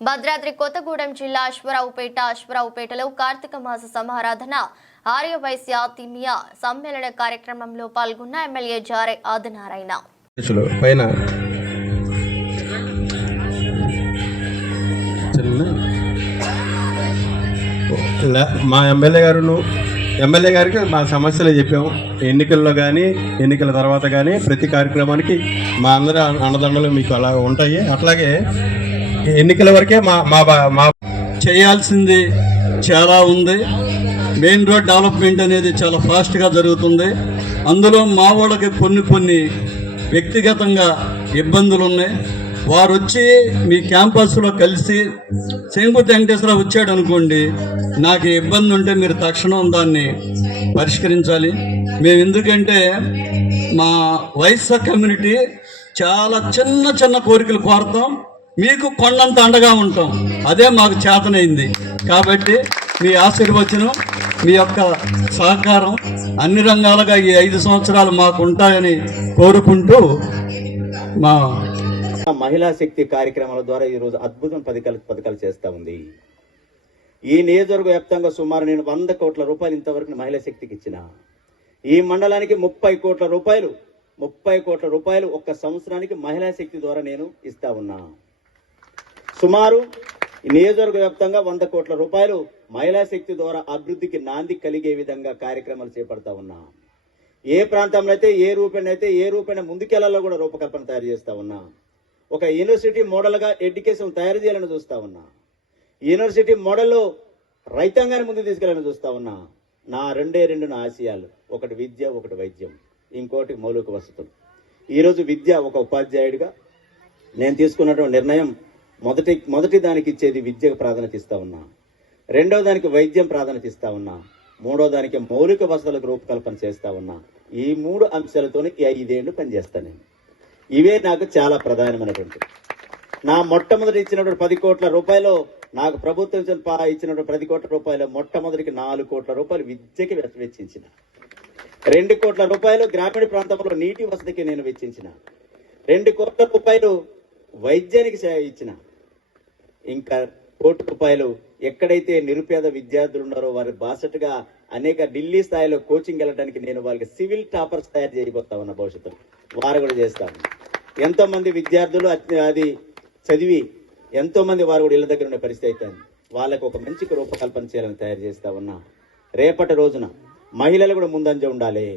భద్రాద్రి కొత్తగూడెం జిల్లా అశ్వరావుపేట అశ్వరావుపేటలో కార్తీక మాస సమారాధన ఆర్యవైశ్య తిమియ సమ్మేళన కార్యక్రమంలో పాల్గొన్న ఎమ్మెల్యే జారే ఆదినారాయణ. పైన మా ఎమ్మెల్యే గారును ఎమ్మెల్యే గారికి మా సమస్యలు చెప్పాము. ఎన్నికల్లో కానీ ఎన్నికల తర్వాత కానీ ప్రతి కార్యక్రమానికి మా అందరి అండదండలు మీకు అలా ఉంటాయి. అట్లాగే ఎన్నికల వరకే మా మా బా- మా చేయాల్సింది చాలా ఉంది. మెయిన్ రోడ్ డెవలప్మెంట్ అనేది చాలా ఫాస్ట్గా జరుగుతుంది. అందులో మా వాళ్ళకి కొన్ని కొన్ని వ్యక్తిగతంగా ఇబ్బందులు ఉన్నాయి వారు వచ్చి మీ క్యాంపస్లో కలిసి శంకుతి వెంకటేశ్వర వచ్చాడు అనుకోండి నాకు ఇబ్బంది ఉంటే మీరు తక్షణం దాన్ని పరిష్కరించాలి. మేము ఎందుకంటే మా వైఎస్ఆర్ కమ్యూనిటీ చాలా చిన్న చిన్న కోరికలు కోరుతాం. మీకు కొండంత అండగా ఉంటాం. అదే మాకు చేతనైంది. కాబట్టి మీ ఆశీర్వచనం మీ యొక్క సహకారం అన్ని రంగాలుగా ఈ ఐదు సంవత్సరాలు మాకు ఉంటాయని కోరుకుంటూ మా మహిళా శక్తి కార్యక్రమాల ద్వారా ఈరోజు అద్భుతం పథకాలు పథకాలు చేస్తూ ఉంది. ఈ నియోజకవర్గ వ్యాప్తంగా సుమారు నేను వంద కోట్ల రూపాయలు ఇంతవరకు మహిళా శక్తికి ఇచ్చిన. ఈ మండలానికి ముప్పై కోట్ల రూపాయలు ముప్పై కోట్ల రూపాయలు ఒక్క సంవత్సరానికి మహిళా శక్తి ద్వారా నేను ఇస్తా ఉన్నా. సుమారు నియోజకవర్గ వ్యాప్తంగా వంద కోట్ల రూపాయలు మహిళా శక్తి ద్వారా అభివృద్ధికి నాంది కలిగే విధంగా కార్యక్రమాలు చేపడతా ఉన్నా. ఏ ప్రాంతంలో అయితే ఏ రూపేణ అయితే ఏ రూపేణ ముందుకెళ్ళాలో కూడా రూపకల్పన తయారు చేస్తా ఉన్నా. ఒక యూనివర్సిటీ మోడల్గా ఎడ్యుకేషన్ తయారు చేయాలని చూస్తా ఉన్నా. యూనివర్సిటీ మోడల్లో రైతాంగాన్ని ముందు తీసుకెళ్ళాలని చూస్తా ఉన్నా. నా రెండే రెండు నా ఆశయాలు. ఒకటి విద్య ఒకటి వైద్యం. ఇంకోటి మౌలిక వసతులు. ఈరోజు విద్య ఒక ఉపాధ్యాయుడిగా నేను తీసుకున్నటువంటి నిర్ణయం మొదటి మొదటి దానికి ఇచ్చేది విద్యకు ప్రాధాన్యత ఇస్తా ఉన్నా. రెండో దానికి వైద్యం ప్రాధాన్యత ఇస్తా ఉన్నా. మూడో దానికి మౌలిక వసతులకు రూపకల్పన చేస్తా ఉన్నా. ఈ మూడు అంశాలతోనే ఈ ఐదేళ్ళు పనిచేస్తాను నేను. ఇవే నాకు చాలా ప్రధానమైనటువంటి. నా మొట్టమొదటి ఇచ్చినటువంటి పది కోట్ల రూపాయలు నాకు ప్రభుత్వం ఇచ్చినటువంటి పది కోట్ల రూపాయలు మొట్టమొదటికి నాలుగు కోట్ల రూపాయలు విద్యకి వెచ్చించిన. రెండు కోట్ల రూపాయలు గ్రామీణ ప్రాంతంలో నీటి వసతికి నేను వెచ్చించిన. రెండు కోట్ల రూపాయలు వైద్యానికి ఇచ్చిన. ఇంకా కోటి రూపాయలు ఎక్కడైతే నిరుపేద విద్యార్థులు ఉన్నారో వారి బాసటగా అనేక ఢిల్లీ స్థాయిలో కోచింగ్ వెళ్ళడానికి నేను వాళ్ళకి సివిల్ టాపర్స్ తయారు చేయబోతా ఉన్న భవిష్యత్తులో. వారు కూడా చేస్తాను ఎంతో మంది విద్యార్థులు అది చదివి ఎంతో మంది వారు కూడా ఇళ్ళ దగ్గర ఉండే పరిస్థితి అయితే వాళ్ళకు ఒక మంచి రూపకల్పన చేయాలని తయారు చేస్తా ఉన్నా. రేపటి రోజున మహిళలు కూడా ముందంజ ఉండాలి.